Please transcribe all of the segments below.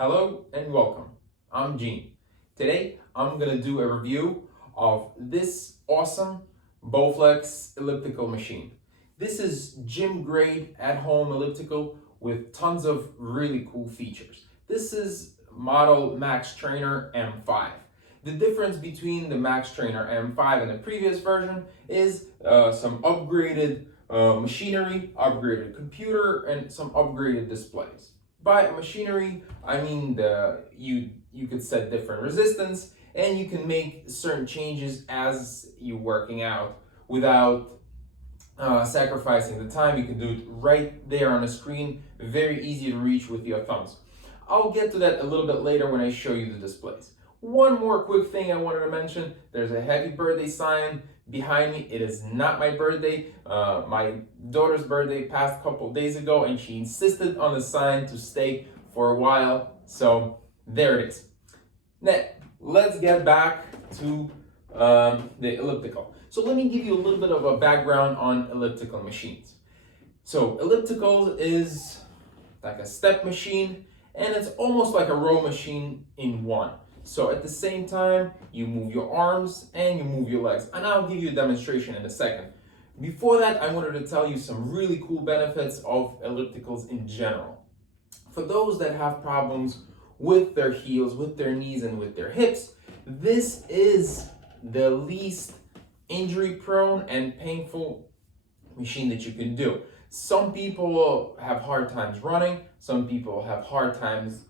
Hello and welcome. I'm Gene. Today I'm going to do a review of this awesome Bowflex elliptical machine. This is gym grade at home elliptical with tons of really cool features. This is model MaxTrainer M5. The difference between the MaxTrainer M5 and the previous version is some upgraded machinery, upgraded computer, and some upgraded displays. By machinery, I mean you could set different resistance and you can make certain changes as you're working out without sacrificing the time. You can do it right there on the screen, very easy to reach with your thumbs. I'll get to that a little bit later when I show you the displays. One more quick thing I wanted to mention, there's a happy birthday sign behind me. It is not my birthday. My daughter's birthday passed a couple days ago and she insisted on the sign to stay for a while. So there it is. Now, let's get back to the elliptical. So let me give you a little bit of a background on elliptical machines. So elliptical is like a step machine and it's almost like a row machine in one. So at the same time, you move your arms and you move your legs. And I'll give you a demonstration in a second. Before that, I wanted to tell you some really cool benefits of ellipticals in general. For those that have problems with their heels, with their knees, and with their hips, this is the least injury prone and painful machine that you can do. Some people have hard times running. Some people have hard times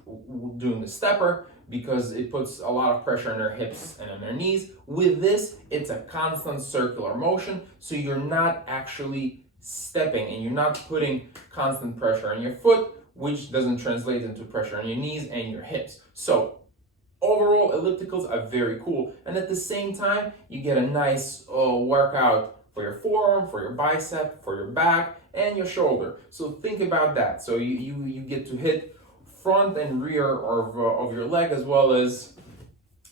doing the stepper because it puts a lot of pressure on their hips and on their knees. With this, it's a constant circular motion, so you're not actually stepping and you're not putting constant pressure on your foot, which doesn't translate into pressure on your knees and your hips. So overall, ellipticals are very cool. And at the same time, you get a nice workout for your forearm, for your bicep, for your back, and your shoulder. So think about that. So you get to hit front and rear of your leg, as well as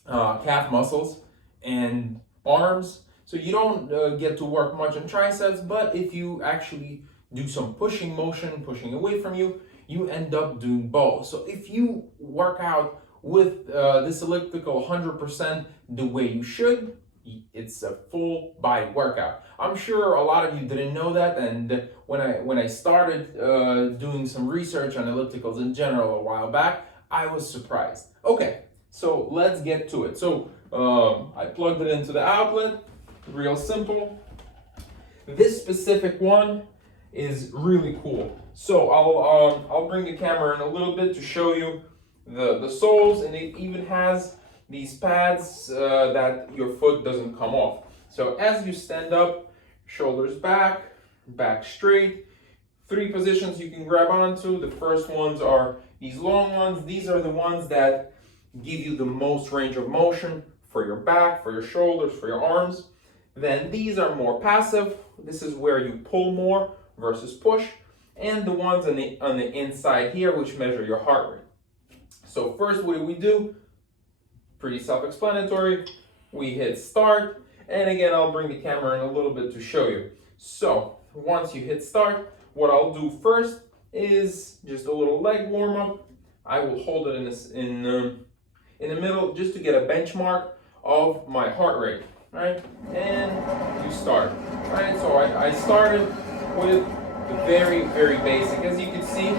calf muscles and arms. So you don't get to work much on triceps, but if you actually do some pushing motion, pushing away from you, you end up doing both. So if you work out with this elliptical 100% the way you should, it's a full body workout. I'm sure a lot of you didn't know that, and when I started doing some research on ellipticals in general a while back, I was surprised. Okay, so let's get to it. So I plugged it into the outlet, real simple. This specific one is really cool. So I'll bring the camera in a little bit to show you the soles, and it even has these pads that your foot doesn't come off. So as you stand up, shoulders back, back straight, 3 positions you can grab onto. The first ones are these long ones. These are the ones that give you the most range of motion for your back, for your shoulders, for your arms. Then these are more passive. This is where you pull more versus push. And the ones on the inside here, which measure your heart rate. So first, what do? Pretty self-explanatory. We hit start, and again, I'll bring the camera in a little bit to show you. So once you hit start, what I'll do first is just a little leg warm-up. I will hold it in the middle just to get a benchmark of my heart rate, right? And you start, right? So I started with the very, very basic. As you can see,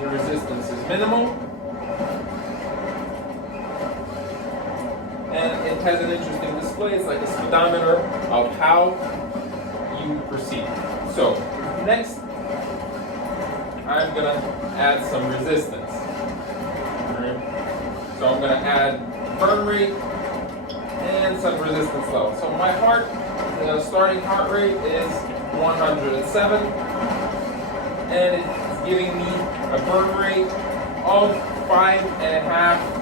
the resistance is minimal. And it has an interesting display. It's like a speedometer of how you proceed. So next, I'm gonna add some resistance. So I'm gonna add burn rate and some resistance level. So my starting heart rate is 107, and it's giving me a burn rate of 5.5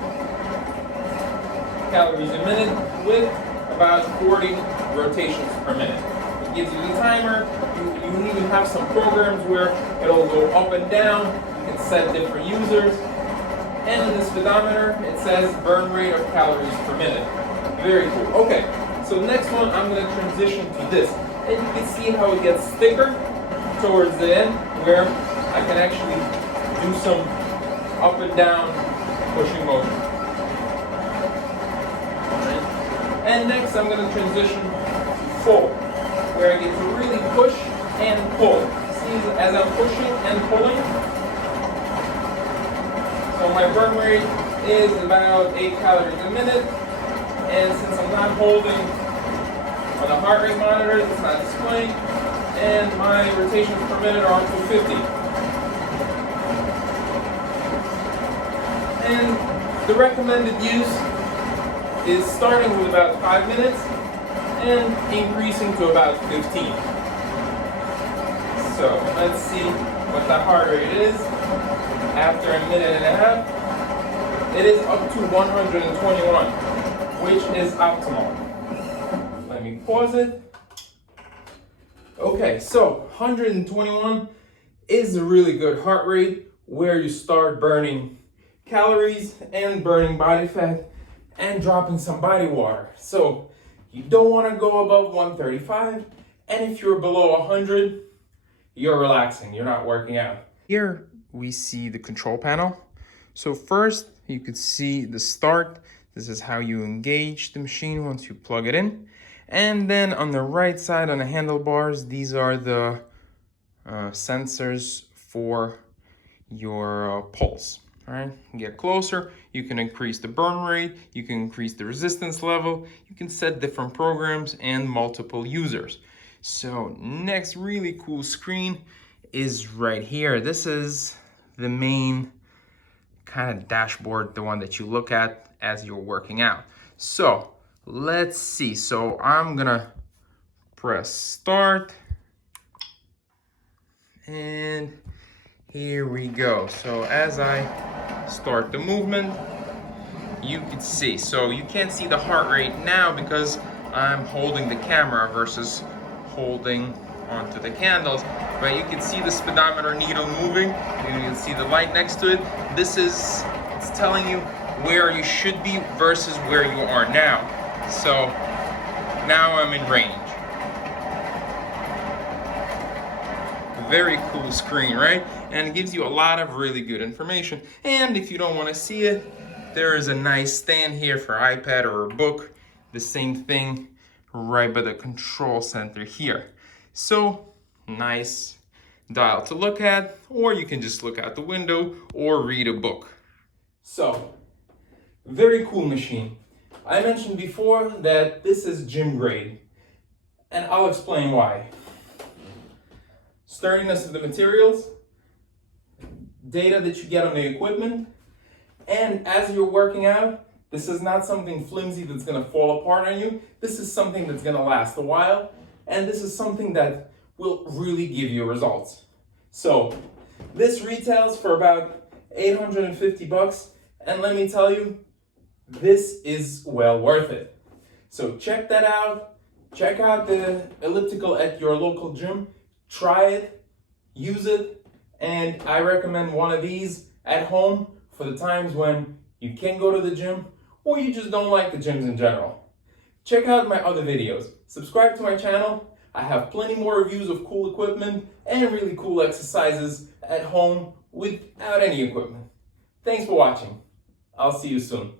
calories a minute with about 40 rotations per minute. It gives you the timer. You even have some programs where it'll go up and down. You can set different users. And in the speedometer, it says burn rate of calories per minute. Very cool. Okay, so next one, I'm going to transition to this. And you can see how it gets thicker towards the end, where I can actually do some up and down pushing motion. Right? And next I'm going to transition forward, where I get to really push and pull. See, as I'm pushing and pulling, so my burn rate is about 8 calories a minute, and since I'm not holding on the heart rate monitor, it's not displaying, and my rotations per minute are 250. And the recommended use is starting with about 5 minutes and increasing to about 15. So let's see what the heart rate is after a minute and a half. It is up to 121, which is optimal. Let me pause it. Okay, so 121 is a really good heart rate where you start burning calories and burning body fat and dropping some body water. So you don't want to go above 135, and if you're below 100, you're relaxing, you're not working out. Here we see the control panel. So first you could see the start. This is how you engage the machine once you plug it in. And then on the right side on the handlebars, these are the sensors for your pulse. All right, get closer, you can increase the burn rate, you can increase the resistance level, you can set different programs and multiple users. So next really cool screen is right here. This is the main kind of dashboard, the one that you look at as you're working out. So let's see. So I'm gonna press start, and here we go. So as I start the movement, you can see. So you can't see the heart rate now because I'm holding the camera versus holding onto the candles, but you can see the speedometer needle moving. You can see the light next to it. It's telling you where you should be versus where you are now. So now I'm in range. Very cool screen, right? And it gives you a lot of really good information. And if you don't want to see it, there is a nice stand here for iPad or a book. The same thing right by the control center here. So nice dial to look at, or you can just look out the window or read a book. So very cool machine. I mentioned before that this is gym grade, and I'll explain why. Sturdiness of the materials, data that you get on the equipment, and as you're working out, this is not something flimsy that's gonna fall apart on you. This is something that's gonna last a while, and this is something that will really give you results. So this retails for about 850 bucks, and let me tell you, this is well worth it. So check that out. Check out the Elliptical at your local gym. Try it, use it, and I recommend one of these at home for the times when you can't go to the gym or you just don't like the gyms in general. Check out my other videos. Subscribe to my channel. I have plenty more reviews of cool equipment and really cool exercises at home without any equipment. Thanks for watching. I'll see you soon.